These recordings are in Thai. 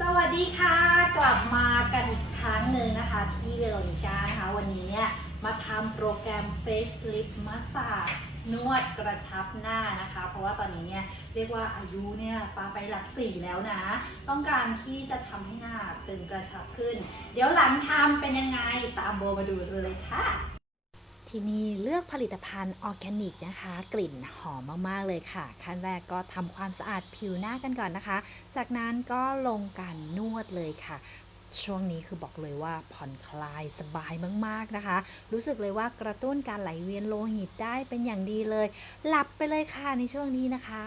สวัสดีค่ะ กลับมากันอีกครั้งหนึ่งนะคะ ที่เวโรนิก้านะคะ วันนี้เนี่ยมาทำโปรแกรม Face Lift Massage นวดกระชับหน้านะคะ เพราะว่าตอนนี้เนี่ยเรียกว่าอายุเนี่ยปาไปหลักสี่แล้วนะ ต้องการที่จะทำให้หน้าตึงกระชับขึ้น เดี๋ยวหลังทำเป็นยังไงตามโบมาดูเลยค่ะ ที่นี่เลือกผลิตภัณฑ์ออร์แกนิกนะคะ กลิ่นหอมมาก ๆ เลยค่ะ ขั้นแรกก็ทำความสะอาดผิวหน้ากันก่อนนะคะ จากนั้นก็ลงการนวดเลยค่ะ ช่วงนี้คือบอกเลยว่าผ่อนคลายสบายมาก ๆ นะคะ รู้สึกเลยว่ากระตุ้นการไหลเวียนโลหิตได้เป็นอย่างดีเลย หลับไปเลยค่ะในช่วงนี้นะคะ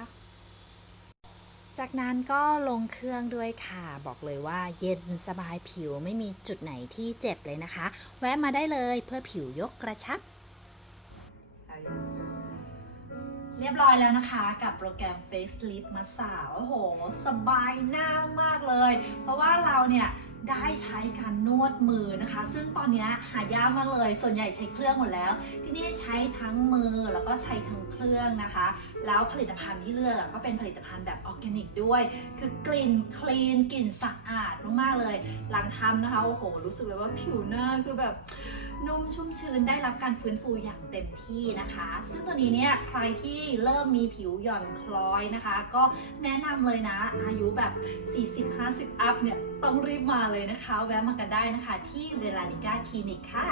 จากนั้นก็ลงเครื่องด้วยค่ะ บอกเลยว่าเย็นสบายผิวไม่มีจุดไหนที่เจ็บเลยนะคะ แวะมาได้เลยเพื่อผิวยกกระชับ เรียบร้อยแล้วนะคะ กับโปรแกรม Face Lift มาสาวโอ้โห สบายหน้ามากเลย เพราะว่าเราเนี่ย ได้ใช้การนวดมือนะคะ ซึ่งตอนนี้หายากมากเลย ส่วนใหญ่ใช้เครื่องหมดแล้ว ที่นี่ใช้ทั้งมือแล้วก็ใช้ทั้งเครื่องนะคะ แล้วผลิตภัณฑ์ที่เลือกก็เป็นผลิตภัณฑ์แบบออร์แกนิกด้วย คือกลิ่นคลีนกลิ่นสะอา มากๆเลยหลังทำนะคะโอ้โหรู้สึกเลยว่าผิวหน้าคือแบบนุ่มชุ่มชื้นได้รับการฟื้นฟูอย่างเต็มที่นะคะ ซึ่งตัวนี้เนี่ยใครที่เริ่มมีผิวหย่อนคล้อยนะคะ ก็แนะนำเลยนะ อายุแบบ 40-50 อัพเนี่ยต้องรีบมาเลยนะคะ แวะมากันได้นะคะ ที่เวลานิก้าคลินิกค่ะ